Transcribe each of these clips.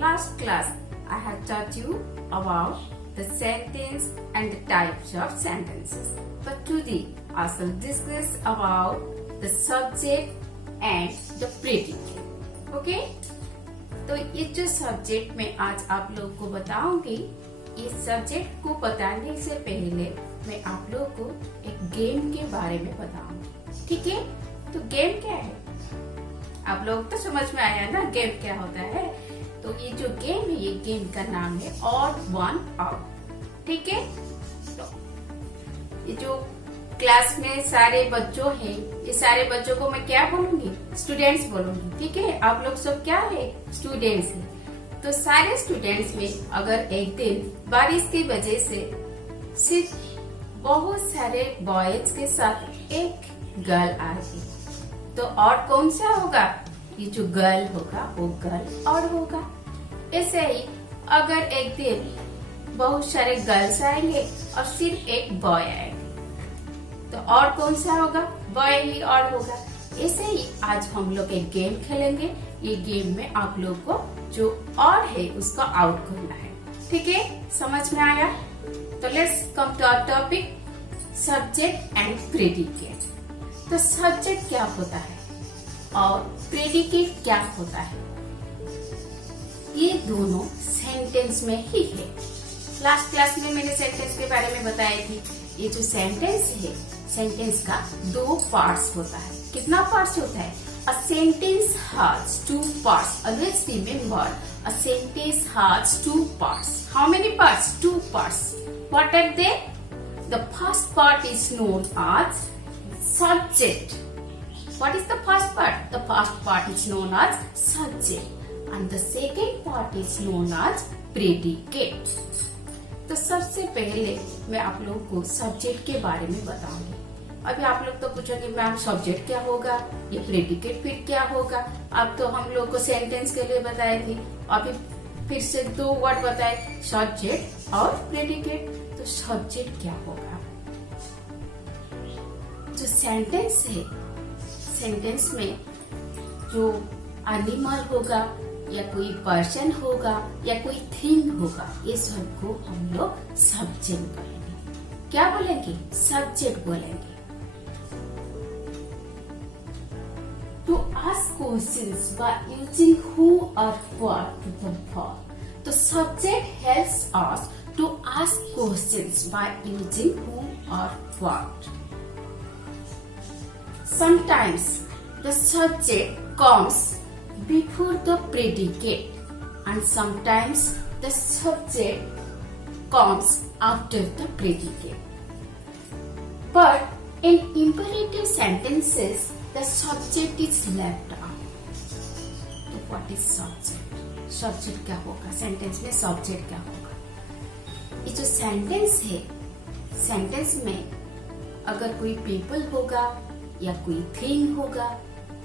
last class, I have taught you about the sentence and the types of sentences. But today, I shall discuss about the subject and the predicate. Okay? तो ये जो subject मैं आज आप लोग को बताऊंगी, इस सब्जेक्ट को बताने से पहले मैं आप लोग को एक गेम के बारे में बताऊंगी. ठीक है? तो गेम क्या है? आप लोग तो समझ में आया ना गेम क्या होता है. तो ये जो गेम है, ये गेम का नाम है ऑड वन आउट. ठीक है? तो ये जो क्लास में सारे बच्चों हैं, ये सारे बच्चों को मैं क्या बोलूंगी? स्टूडेंट्स बोलूंगी. ठीक है? आप लोग सब क्या है? स्टूडेंट्स हैं. तो सारे स्टूडेंट्स में अगर एक दिन बारिश की वजह से सिर्फ बहुत सारे बॉयज के साथ एक गर्ल आ गई, तो और कौन सा होगा? ये जो गर्ल होगा वो गर्ल और होगा. ऐसे ही अगर एक दिन बहुत सारे गर्ल्स आएंगे और सिर्फ एक बॉय आएगा, तो और कौन सा होगा? बॉय ही और होगा. ऐसे ही आज हम लोग एक गेम खेलेंगे. ये गेम में आप लोग को जो और है उसको आउट करना है. ठीक है? समझ में आया? तो let's come to our topic, subject and predicate. तो सब्जेक्ट क्या होता है और प्रेडिकेट क्या होता है? ये दोनों सेंटेंस में ही है. लास्ट क्लास में मैंने सेंटेंस के बारे में बताई थी. ये जो सेंटेंस है, सेंटेंस का दो पार्ट्स होता है. कितना पार्ट्स होता है? A sentence has two parts. Always remember, a sentence has two parts. How many parts? Two parts. What are they? The first part is known as subject. What is the first part? The first part is known as subject, and the second part is known as predicate. तो सबसे पहले मैं आप लोगों को subject के बारे में बताऊंगी. अभी आप लोग तो पूछोगे मैम सब्जेक्ट क्या होगा, ये प्रेडिकेट फिर क्या होगा? अब तो हम लोग को सेंटेंस के लिए बताए थे, अभी फिर से दो वर्ड बताए, सब्जेक्ट और प्रेडिकेट. तो सब्जेक्ट क्या होगा? जो सेंटेंस है, सेंटेंस में जो एनिमल होगा या कोई पर्सन होगा या कोई थिंग होगा, ये सबको हम लोग सब्जेक्ट बोलेंगे. क्या बोलेंगे? सब्जेक्ट बोलेंगे. To ask questions by using who or what to the verb. The subject helps us to ask questions by using who or what. Sometimes the subject comes before the predicate and sometimes the subject comes after the predicate. But in imperative sentences, the subject is left out. तो what is subject? Subject क्या होगा? Sentence में subject क्या होगा? ये जो sentence है, sentence में अगर कोई people होगा या कोई thing होगा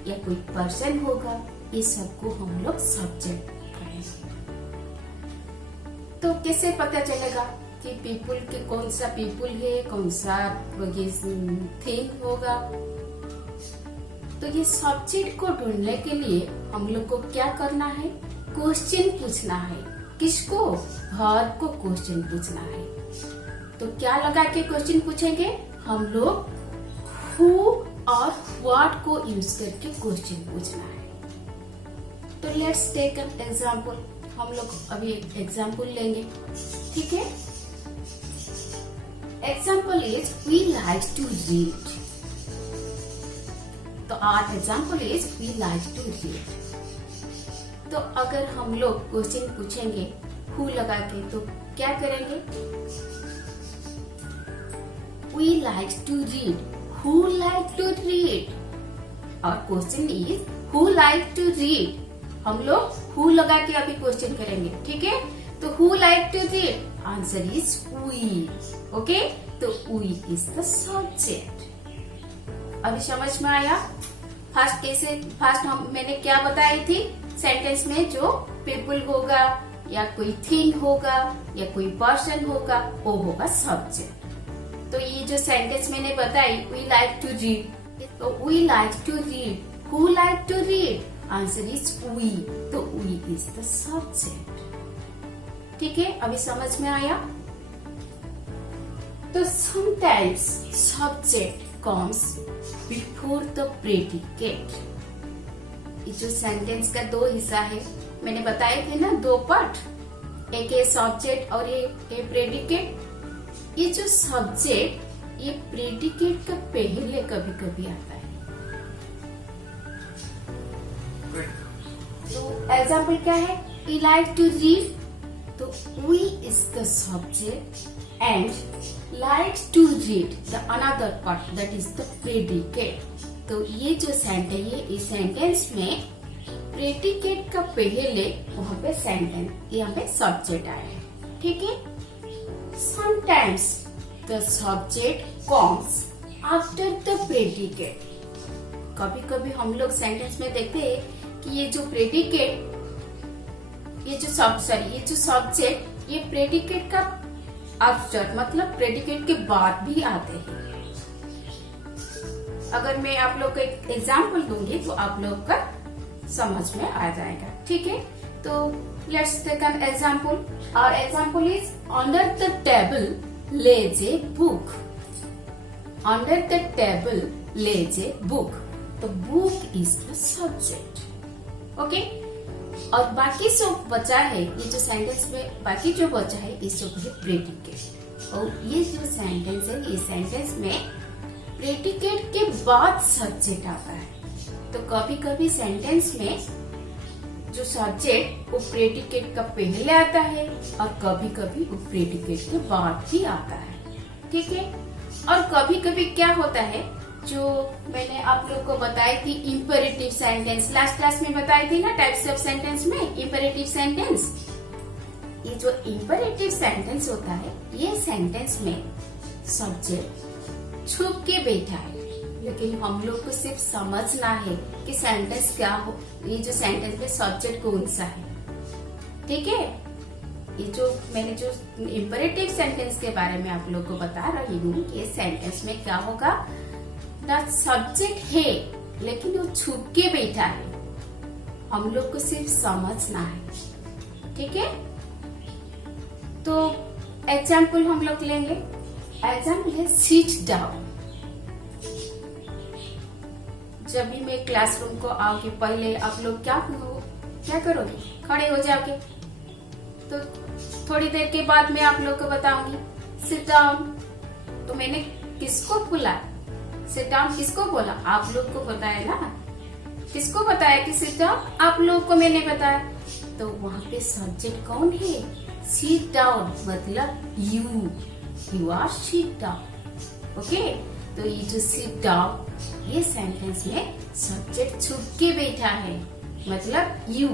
या कोई person होगा, ये सबको हम लोग सब्जेक्ट कहेंगे. तो कैसे पता चलेगा कि पीपुल के कौन सा पीपुल है, कौन सा थिंग होगा? तो ये सब्जेक्ट को ढूंढने के लिए हम लोग को क्या करना है? क्वेश्चन पूछना है. किसको? वर्ब को क्वेश्चन पूछना है. तो क्या लगा के क्वेश्चन पूछेंगे? हम लोग हु और व्हाट को यूज करके क्वेश्चन पूछना है. तो लेट्स टेक एन एग्जाम्पल. हम लोग अभी एक एग्जाम्पल लेंगे. ठीक है? Example is we like to read. तो our example is we like to read. तो अगर हम लोग क्वेश्चन पूछेंगे हु लगा के, तो क्या करेंगे? We like to read. Who like to read? और question is who like to read. हम लोग हु लगा के अभी क्वेश्चन करेंगे. ठीक है? तो who like to read? Answer is we. Okay? तो वी इज द सब्जेक्ट. अभी समझ में आया? फर्स्ट मैंने क्या बताई थी? सेंटेंस में जो पीपल होगा या कोई थिंग होगा या कोई पर्सन होगा, वो होगा सब्जेक्ट. तो ये जो सेंटेंस मैंने बताई, वी लाइक टू रीड, तो we like to read. Who like to read? Answer is we. तो वी इज द सब्जेक्ट। ठीक है, अभी समझ में आया? तो sometimes subject comes before the predicate. ये जो सेंटेंस का दो हिस्सा है, मैंने बताए थे ना, दो पार्ट, एक है सब्जेक्ट और ये प्रेडिकेट। ये जो सब्जेक्ट ये प्रेडिकेट का पहले कभी कभी आता है। तो एग्जाम्पल क्या है? You like to read, तो we is the subject and like to read the another part, that is the predicate। तो ये जो सेंटेंस है, इस सेंटेंस में प्रेडिकेट का पहले वहां पे सेंटेंस, यहाँ पे सब्जेक्ट आया है। ठीक है, sometimes the subject comes after the predicate. कभी कभी हम लोग सेंटेंस में देखते हैं कि ये जो प्रेडिकेट, ये जो सब्जेक्ट ये प्रेडिकेट का आफ्टर, मतलब प्रेडिकेट के बाद भी आते हैं। अगर मैं आप लोग को एक एग्जाम्पल दूंगी तो आप लोग का समझ में आ जाएगा। ठीक है, तो let's take an example. Our example is under the table lays a book. Under the table lays a book, तो book is the subject. Okay, और बाकी सब बचा है, ये जो सेंटेंस में बाकी जो बचा है, ये सब है प्रेडिकेट। और ये जो सेंटेंस है, ये सेंटेंस में प्रेडिकेट के बाद सब्जेक्ट आता है। तो कभी कभी सेंटेंस में जो सब्जेक्ट वो प्रेडिकेट का पहले आता है और कभी कभी वो प्रेडिकेट के बाद भी आता है। ठीक है, और कभी कभी क्या होता है, जो मैंने आप लोग को बताई थी इंपेरेटिव सेंटेंस, लास्ट क्लास में बताई थी ना, टाइप्स ऑफ सेंटेंस में इंपेरेटिव सेंटेंस। ये जो इंपेरेटिव सेंटेंस होता है, ये सेंटेंस में सब्जेक्ट छुप के बैठा है, लेकिन हम लोग को सिर्फ समझना है कि सेंटेंस क्या हो, ये जो सेंटेंस में सब्जेक्ट कौन सा है। ठीक है, ये जो मैंने जो इंपेरेटिव सेंटेंस के बारे में आप लोग को बता रही हूँ कि इस सेंटेंस में क्या होगा, द सब्जेक्ट है लेकिन वो छुप के बैठा है, हम लोग को सिर्फ समझना है। ठीक है, तो एग्जाम्पल हम लोग लेंगे। एग्जाम्पल है सिट डाउन। जब भी मैं क्लासरूम को आओगे, पहले आप लोग क्या करोगे? खड़े हो जाओगे। तो थोड़ी देर के बाद मैं आप लोग को बताऊंगी सिट डाउन। तो मैंने किसको बोला सिट डाउन? किसको बोला? आप लोग को बताया ना। किसको बताया कि सिट डाउन? आप लोग को मैंने बताया। तो वहाँ पे सब्जेक्ट कौन है? सिट डाउन, मतलब you are sit down. Okay, तो ये जो सिट डाउन, ये सेंटेंस में सब्जेक्ट छुप के बैठा है, मतलब you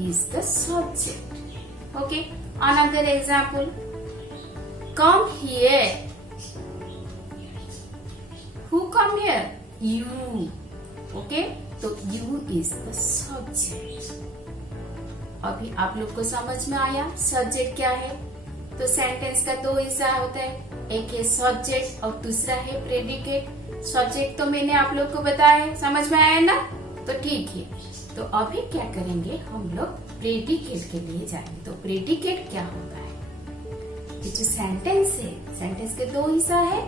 is the subject. Okay, another example, come here. Who come here? You. Okay? तो you is the subject. अभी आप लोग को समझ में आया सब्जेक्ट क्या है? तो सेंटेंस का दो हिस्सा होता है, एक है सब्जेक्ट और दूसरा है प्रेडिकेट। सब्जेक्ट तो मैंने आप लोग को बताया है, समझ में आया ना? तो ठीक है, तो अभी क्या करेंगे, हम लोग प्रेडिकेट के लिए जाएंगे। तो प्रेडिकेट क्या होता है? ये जो सेंटेंस है, सेंटेंस के दो हिस्सा है,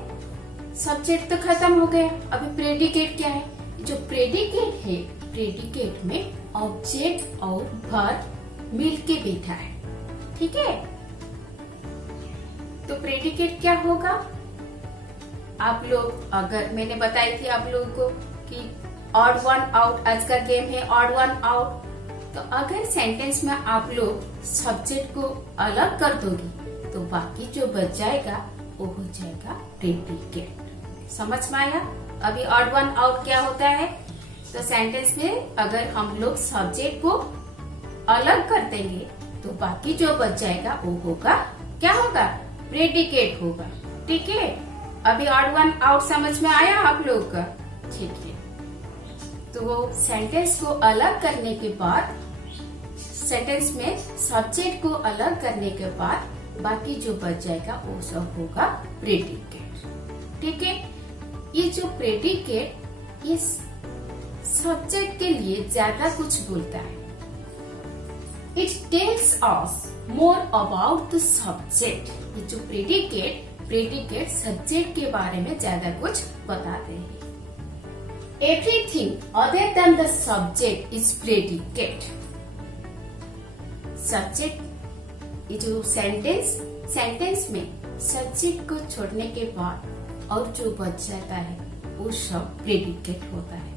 सब्जेक्ट तो खत्म हो गया, अभी प्रेडिकेट क्या है? जो प्रेडिकेट है, प्रेडिकेट में ऑब्जेक्ट और वर्ब मिलके बैठा है। ठीक है, तो प्रेडिकेट क्या होगा? आप लोग, अगर मैंने बताई थी आप लोगों को कि ऑड वन आउट, आज का गेम है ऑड वन आउट। तो अगर सेंटेंस में आप लोग सब्जेक्ट को अलग कर दोगे तो बाकी जो बच जाएगा वो हो जाएगा प्रेडिकेट। समझ में आया? अभी ऑड वन आउट क्या होता है? तो सेंटेंस में अगर हम लोग सब्जेक्ट को अलग कर देंगे तो बाकी जो बच जाएगा वो होगा, क्या होगा? प्रेडिकेट होगा। ठीक है, अभी ऑड वन आउट समझ में आया आप लोग का? ठीक है, तो सेंटेंस को अलग करने के बाद, सेंटेंस में सब्जेक्ट को अलग करने के बाद बाकी जो बच जाएगा वो सब होगा प्रेडिकेट। ठीक है, ये जो प्रेडिकेट, ये सब्जेक्ट के लिए ज्यादा कुछ बोलता है। It tells us more about the subject. ये जो प्रेडिकेट सब्जेक्ट के बारे में ज्यादा कुछ बताते हैं. Everything other than the subject is predicate. Subject ये जो सेंटेंस में सब्जेक्ट को छोड़ने के बाद और जो बच जाता है वो सब प्रेडिकेट होता है.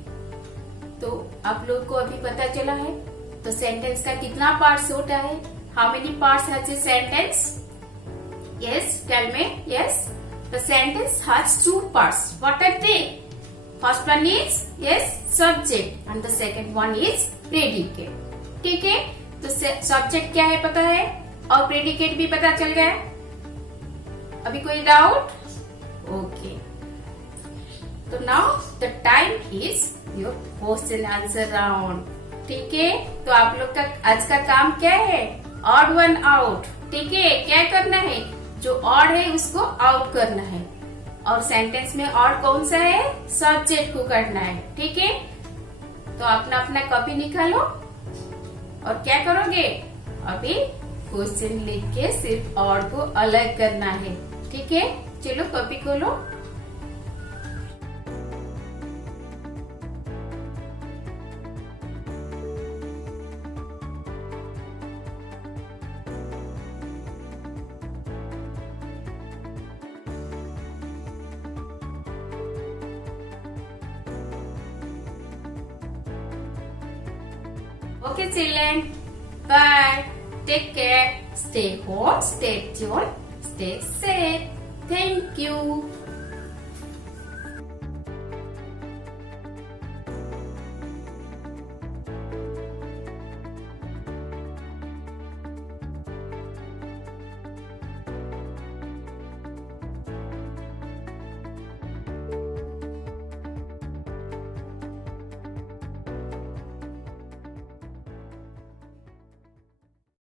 तो आप लोग को अभी पता चला है. तो सेंटेंस का कितना पार्ट्स होता है? How many parts has a sentence? Yes, tell me. Yes, the sentence has two parts. What are they? First one is yes subject and the second one is predicate. ठीक है, तो subject क्या है पता है और प्रेडिकेट भी पता चल गया. अभी कोई डाउट? ओके, तो now the time is your question answer round. ठीक है, तो आप लोग का आज का काम क्या है? Odd one out. ठीक है, क्या करना है? जो ऑड है उसको आउट करना है. और सेंटेंस में ऑड कौन सा है? सब्जेक्ट को करना है. ठीक है, तो अपना अपना कॉपी निकालो और क्या करोगे? अभी क्वेश्चन लिख के सिर्फ ऑड को अलग करना है. ठीक है, चलो कॉपी खोलो. Okay, children. Bye. Take care. Stay home, stay tuned, stay safe. Thank you.